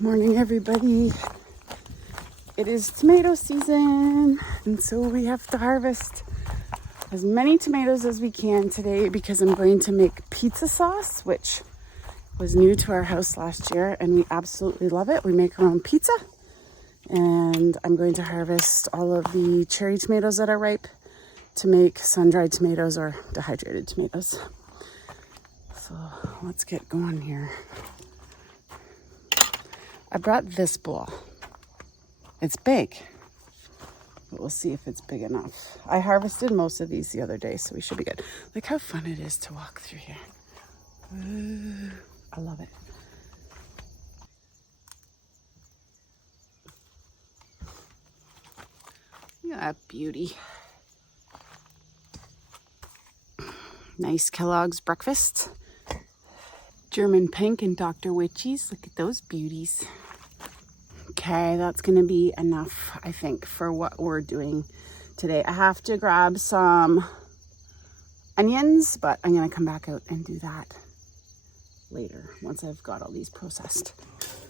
Morning, everybody. It is tomato season, and so we have to harvest as many tomatoes as we can today because I'm going to make pizza sauce, which was new to our house last year, and we absolutely love it. We make our own pizza, and I'm going to harvest all of the cherry tomatoes that are ripe to make sun-dried tomatoes or dehydrated tomatoes. So let's get going here. I brought this bowl. It's big, but we'll see if it's big enough. I harvested most of these the other day, so we should be good. Look how fun it is to walk through here. Ooh, I love it. Look at that beauty. Nice Kellogg's breakfast. German pink and Dr. Witchies. Look at those beauties. Okay, that's gonna be enough, I think, for what we're doing today. I have to grab some onions, but I'm gonna come back out and do that later once I've got all these processed.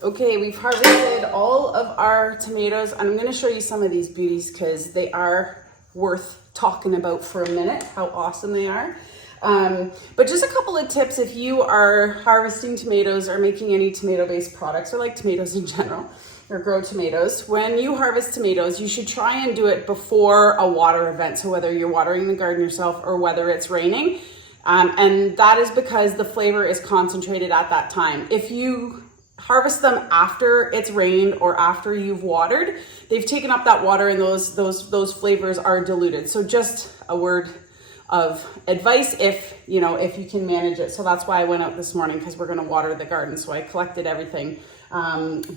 Okay, we've harvested all of our tomatoes, and I'm gonna show you some of these beauties because they are worth talking about for a minute, how awesome they are. But just a couple of tips if you are harvesting tomatoes or making any tomato-based products or like tomatoes in general or grow tomatoes. When you harvest tomatoes, you should try and do it before a water event. So whether you're watering the garden yourself or whether it's raining. And that is because the flavor is concentrated at that time. If you harvest them after it's rained or after you've watered, they've taken up that water and those flavors are diluted. So just a word of advice if you can manage it. So that's why I went out this morning, because we're going to water the garden. So I collected everything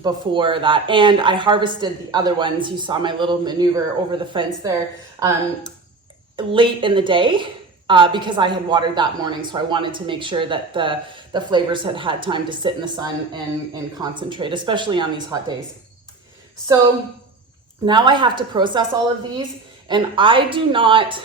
before that, and I harvested the other ones. You saw my little maneuver over the fence there late in the day because I had watered that morning. So I wanted to make sure that the flavors had time to sit in the sun and concentrate, especially on these hot days. So now I have to process all of these, and I do not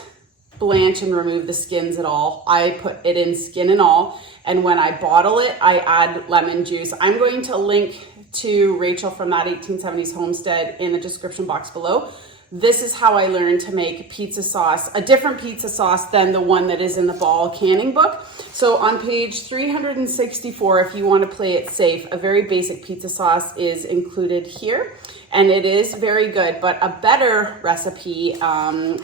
blanch and remove the skins at all. I put it in skin and all, and when I bottle it, I add lemon juice. I'm going to link to Rachel from That 1870s Homestead in the description box below. This is how I learned to make pizza sauce, a different pizza sauce than the one that is in the Ball canning book. So on page 364, if you want to play it safe, a very basic pizza sauce is included here. And it is very good, but a better recipe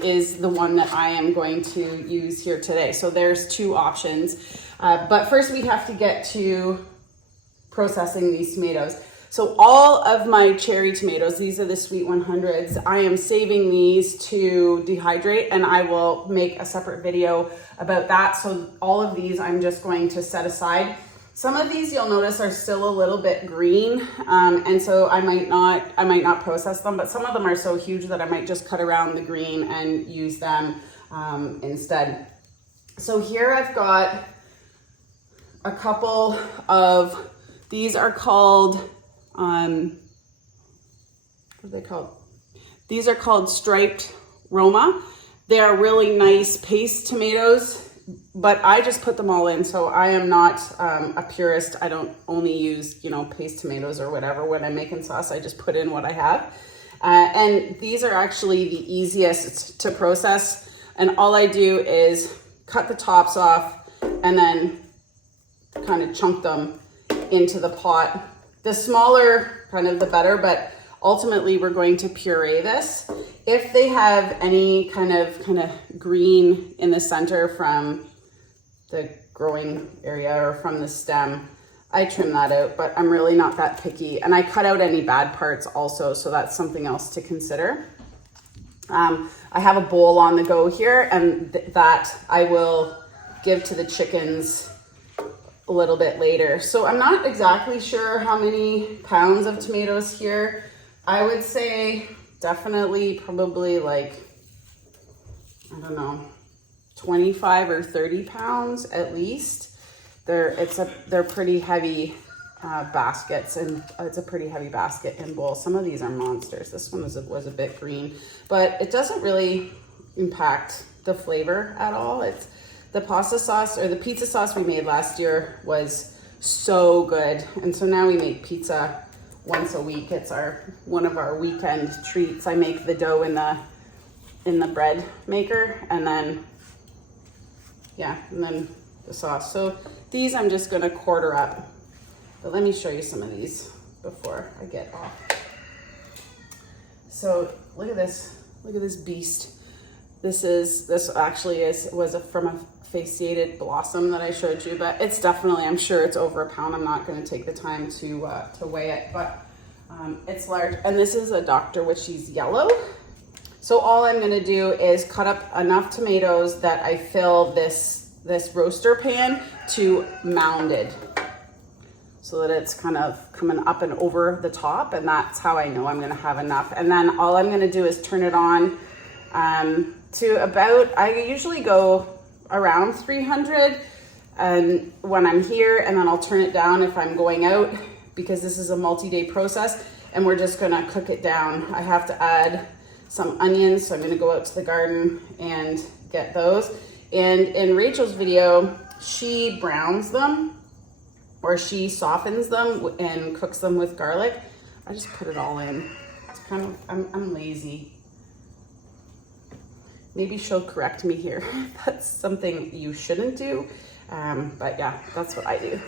is the one that I am going to use here today. So there's two options. But first we have to get to processing these tomatoes. So all of my cherry tomatoes, these are the Sweet 100s, I am saving these to dehydrate, and I will make a separate video about that. So all of these I'm just going to set aside. Some of these you'll notice are still a little bit green, and so I might not process them, but some of them are so huge that I might just cut around the green and use them instead. So here I've got a couple of, these are called, what are they called? These are called striped Roma. They are really nice paste tomatoes, but I just put them all in. So I am not a purist. I don't only use, paste tomatoes or whatever when I'm making sauce. I just put in what I have. And these are actually the easiest to process. And all I do is cut the tops off and then kind of chunk them into the pot. The smaller, kind of the better, but ultimately we're going to puree this. If they have any kind of green in the center from the growing area or from the stem, I trim that out, but I'm really not that picky. And I cut out any bad parts also, so that's something else to consider. I have a bowl on the go here, and that I will give to the chickens a little bit later. So I'm not exactly sure how many pounds of tomatoes here. I would say definitely probably like, I don't know, 25 or 30 pounds at least. They're pretty heavy baskets, and it's a pretty heavy basket and bowl. Some of these are monsters. This one was a bit green, but it doesn't really impact the flavor at all. It's the pasta sauce, or the pizza sauce we made last year was so good, and so now we make pizza once a week. It's one of our weekend treats. I make the dough in the bread maker, and then the sauce. So these I'm just gonna quarter up, but let me show you some of these before I get off. So look at this beast. This actually was from a fasciated blossom that I showed you, but it's definitely, I'm sure it's over a pound. I'm not going to take the time to weigh it, but it's large. And this is a Dr. Witchy's yellow. So all I'm going to do is cut up enough tomatoes that I fill this roaster pan to mounded, so that it's kind of coming up and over the top, and that's how I know I'm going to have enough. And then all I'm going to do is turn it on to about, I usually go around 300 and when I'm here, and then I'll turn it down if I'm going out, because this is a multi-day process and we're just gonna cook it down. I have to add some onions, so I'm gonna go out to the garden and get those. And in Rachel's video, she browns them, or she softens them and cooks them with garlic. I just put it all in. It's kind of, I'm lazy. Maybe she'll correct me here. That's something you shouldn't do. But yeah, that's what I do.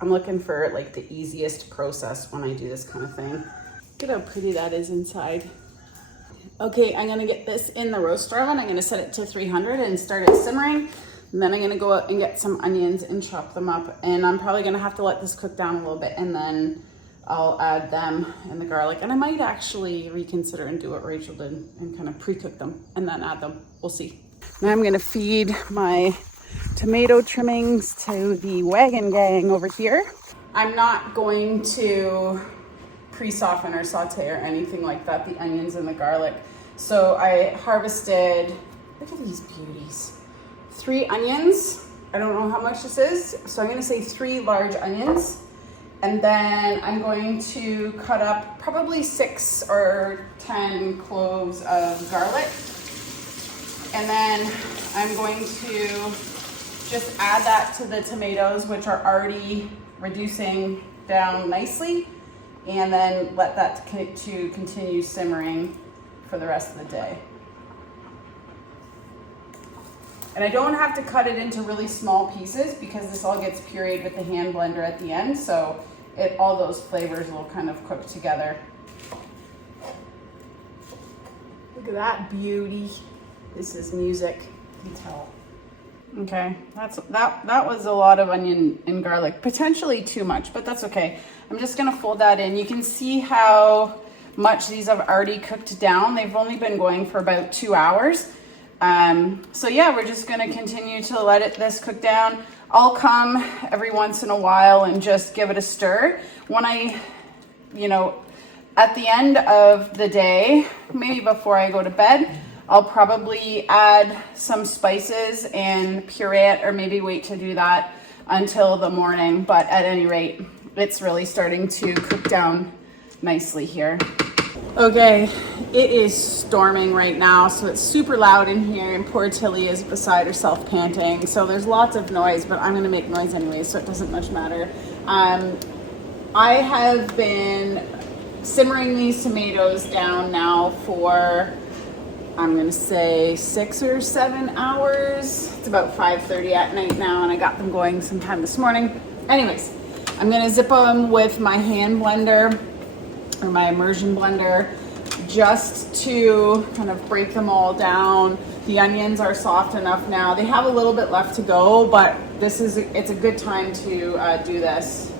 I'm looking for like the easiest process when I do this kind of thing. Look at how pretty that is inside. Okay, I'm gonna get this in the roaster oven. I'm gonna set it to 300 and start it simmering. And then I'm gonna go out and get some onions and chop them up. And I'm probably gonna have to let this cook down a little bit, and then I'll add them and the garlic. And I might actually reconsider and do what Rachel did and kind of pre-cook them and then add them. We'll see. Now I'm gonna feed my tomato trimmings to the wagon gang over here. I'm not going to pre-soften or saute or anything like that, the onions and the garlic. So I harvested, look at these beauties, 3 onions. I don't know how much this is, so I'm gonna say 3 large onions. And then I'm going to cut up probably 6 or 10 cloves of garlic. And then I'm going to just add that to the tomatoes, which are already reducing down nicely. And then let that to continue simmering for the rest of the day. And I don't have to cut it into really small pieces because this all gets pureed with the hand blender at the end. So all those flavors will kind of cook together. Look at that beauty. This is music, you can tell. Okay, that was a lot of onion and garlic, potentially too much, but that's okay. I'm just gonna fold that in. You can see how much these have already cooked down. They've only been going for about 2 hours. So yeah, we're just gonna continue to let this cook down. I'll come every once in a while and just give it a stir. When at the end of the day, maybe before I go to bed, I'll probably add some spices and puree it, or maybe wait to do that until the morning. But at any rate, it's really starting to cook down nicely here. Okay, it is storming right now, so it's super loud in here, and poor Tilly is beside herself panting. So there's lots of noise, but I'm gonna make noise anyway, so it doesn't much matter. I have been simmering these tomatoes down now for, I'm gonna say 6 or 7 hours. It's about 5:30 at night now, and I got them going sometime this morning. Anyways, I'm gonna zip them with my hand blender or my immersion blender just to kind of break them all down. The onions are soft enough now. They have a little bit left to go, but it's a good time to do this.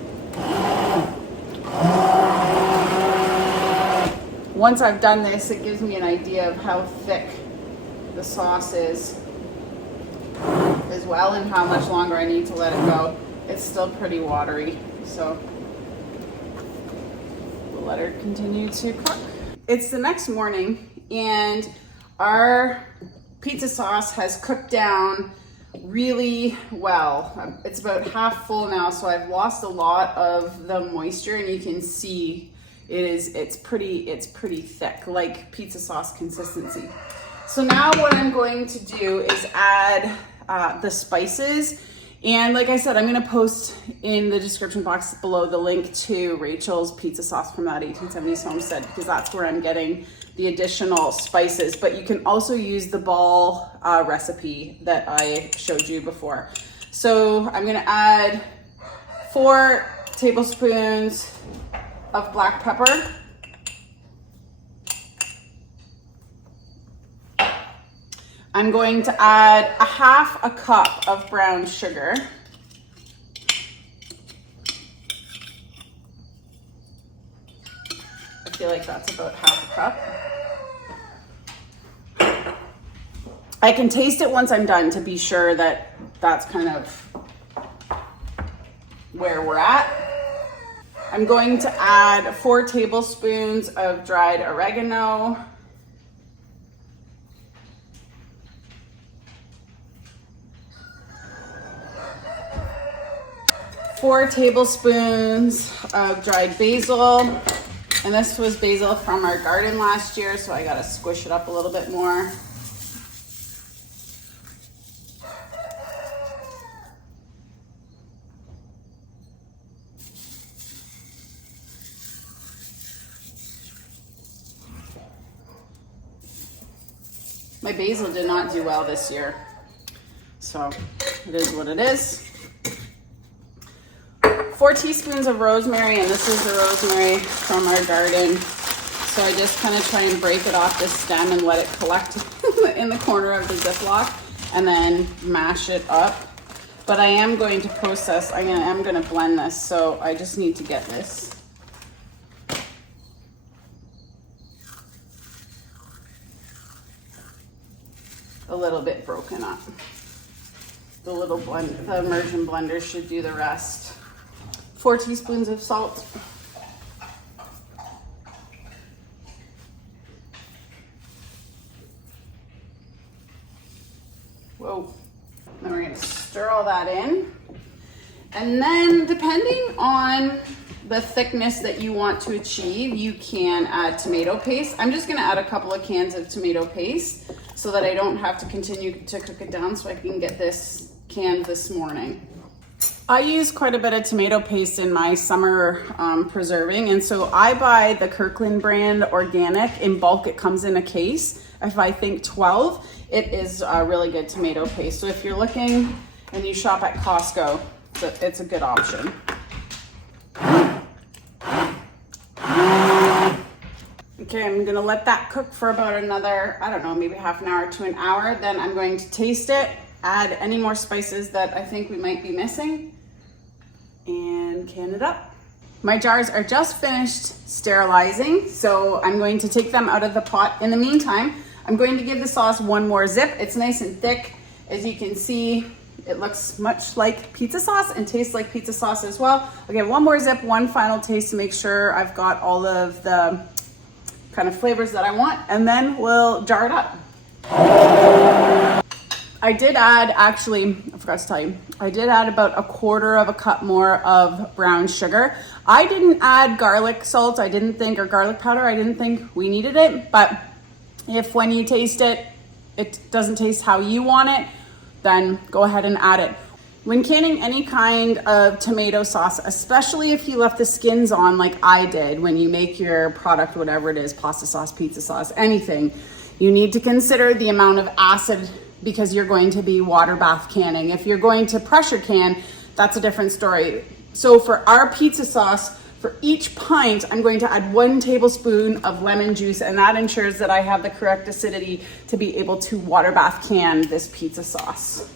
Once I've done this, it gives me an idea of how thick the sauce is as well, and how much longer I need to let it go. It's still pretty watery, so we'll let her continue to cook. It's the next morning, and our pizza sauce has cooked down really well. It's about half full now, so I've lost a lot of the moisture, and you can see it's pretty thick, like pizza sauce consistency. So now what I'm going to do is add the spices, And like I said, I'm gonna post in the description box below the link to Rachel's pizza sauce from that 1870s homestead, because that's where I'm getting the additional spices. But you can also use the ball recipe that I showed you before. So I'm gonna add 4 tablespoons of black pepper. I'm going to add 1/2 cup of brown sugar. I feel like that's about 1/2 cup. I can taste it once I'm done to be sure that that's kind of where we're at. I'm going to add 4 tablespoons of dried oregano. Four tablespoons of dried basil. And this was basil from our garden last year, so I gotta squish it up a little bit more. My basil did not do well this year, so it is what it is. 4 teaspoons of rosemary, and this is the rosemary from our garden. So I just kind of try and break it off the stem and let it collect in the corner of the Ziploc, and then mash it up. But I am going to process, I'm gonna blend this, so I just need to get this. A little bit broken up. The immersion blender should do the rest. 4 teaspoons of salt. Whoa. Then we're gonna stir all that in. And then depending on the thickness that you want to achieve, you can add tomato paste. I'm just gonna add a couple of cans of tomato paste so that I don't have to continue to cook it down, so I can get this canned this morning. I use quite a bit of tomato paste in my summer preserving, and so I buy the Kirkland brand organic in bulk. It comes in a case. If I think 12, it is a really good tomato paste. So if you're looking and you shop at Costco, it's a good option. Okay, I'm gonna let that cook for about another, I don't know, maybe half an hour to an hour. Then I'm going to taste it, add any more spices that I think we might be missing, and can it up. My jars are just finished sterilizing, so I'm going to take them out of the pot. In the meantime, I'm going to give the sauce one more zip. It's nice and thick. As you can see, it looks much like pizza sauce and tastes like pizza sauce as well. I'll give one more zip, one final taste to make sure I've got all of the kind of flavors that I want, and then we'll jar it up. I did add, actually, I forgot to tell you, I did add about 1/4 cup more of brown sugar. I didn't add garlic salt, or garlic powder. I didn't think we needed it, but if when you taste it, it doesn't taste how you want it, then go ahead and add it. When canning any kind of tomato sauce, especially if you left the skins on like I did when you make your product, whatever it is, pasta sauce, pizza sauce, anything, you need to consider the amount of acid, because you're going to be water bath canning. If you're going to pressure can, that's a different story. So for our pizza sauce, for each pint, I'm going to add 1 tablespoon of lemon juice, and that ensures that I have the correct acidity to be able to water bath can this pizza sauce.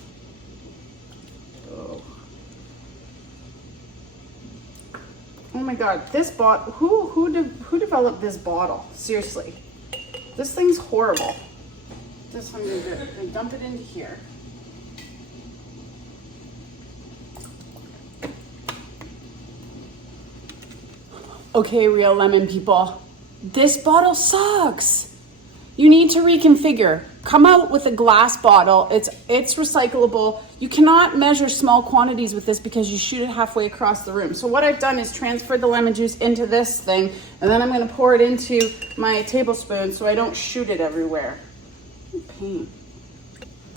Oh my God, this bottle, who developed this bottle? Seriously, this thing's horrible. This one, I'm gonna dump it into here. Okay, real lemon people, this bottle sucks. You need to reconfigure. Come out with a glass bottle. It's recyclable. You cannot measure small quantities with this because you shoot it halfway across the room. So what I've done is transferred the lemon juice into this thing, and then I'm gonna pour it into my tablespoon so I don't shoot it everywhere. Pain.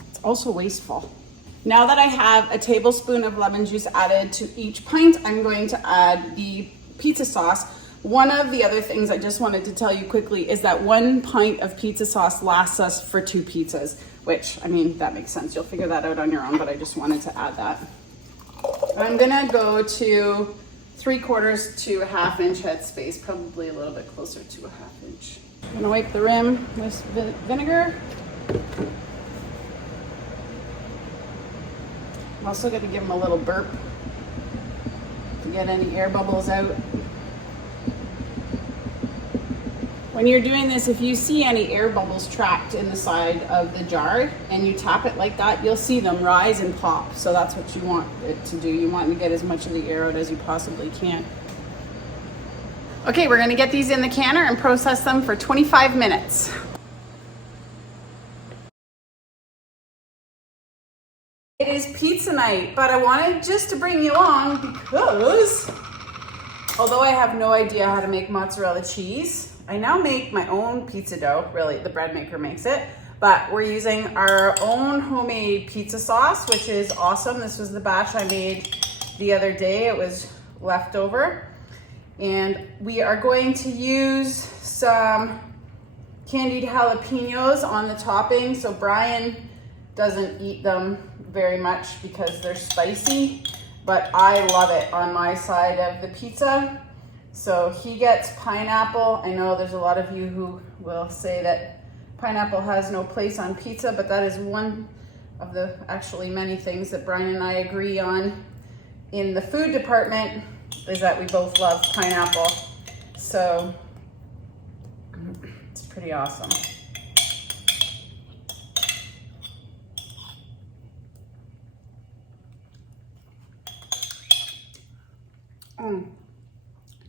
It's also wasteful. Now that I have a tablespoon of lemon juice added to each pint, I'm going to add the pizza sauce. One of the other things I just wanted to tell you quickly is that 1 pint of pizza sauce lasts us for 2 pizzas, which, I mean, that makes sense. You'll figure that out on your own, but I just wanted to add that. I'm gonna go to 3/4 to a 1/2 inch headspace, probably a little bit closer to a 1/2 inch. I'm gonna wipe the rim with vinegar. I'm also gonna give them a little burp to get any air bubbles out. When you're doing this, if you see any air bubbles trapped in the side of the jar and you tap it like that, you'll see them rise and pop. So that's what you want it to do. You want to get as much of the air out as you possibly can. Okay, we're gonna get these in the canner and process them for 25 minutes. It is pizza night, but I wanted just to bring you along because although I have no idea how to make mozzarella cheese, I now make my own pizza dough. Really, the bread maker makes it, but we're using our own homemade pizza sauce, which is awesome. This was the batch I made the other day. It was leftover. And we are going to use some candied jalapenos on the topping. So Brian doesn't eat them very much because they're spicy, but I love it on my side of the pizza. So he gets pineapple. I know there's a lot of you who will say that pineapple has no place on pizza, but that is one of the actually many things that Brian and I agree on in the food department, is that we both love pineapple. So it's pretty awesome.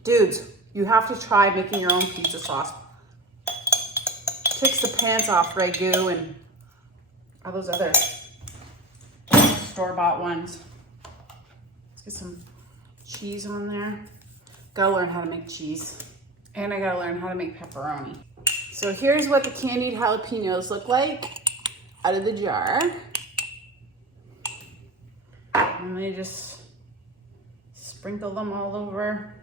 Dudes, you have to try making your own pizza sauce. Takes the pants off Ragu and all those other store-bought ones. Let's get some cheese on there. Gotta learn how to make cheese. And I gotta learn how to make pepperoni. So here's what the candied jalapenos look like out of the jar. And they just sprinkle them all over.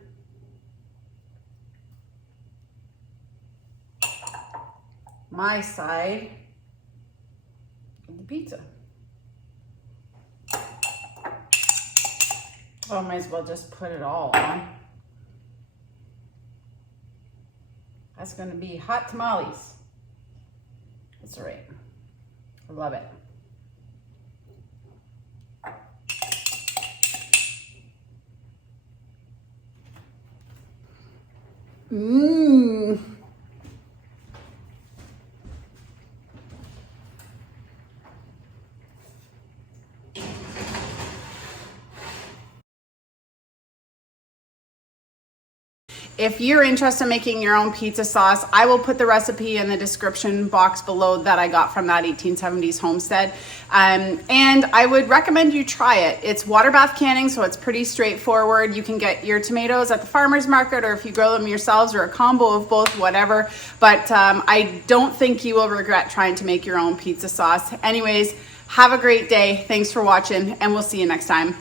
My side of the pizza. Oh, I might as well just put it all on. That's gonna be hot tamales. That's all right. I love it. Mmm. If you're interested in making your own pizza sauce, I will put the recipe in the description box below that I got from that 1870s homestead. And I would recommend you try it. It's water bath canning, so it's pretty straightforward. You can get your tomatoes at the farmer's market, or if you grow them yourselves, or a combo of both, whatever. But I don't think you will regret trying to make your own pizza sauce. Anyways, have a great day. Thanks for watching, and we'll see you next time.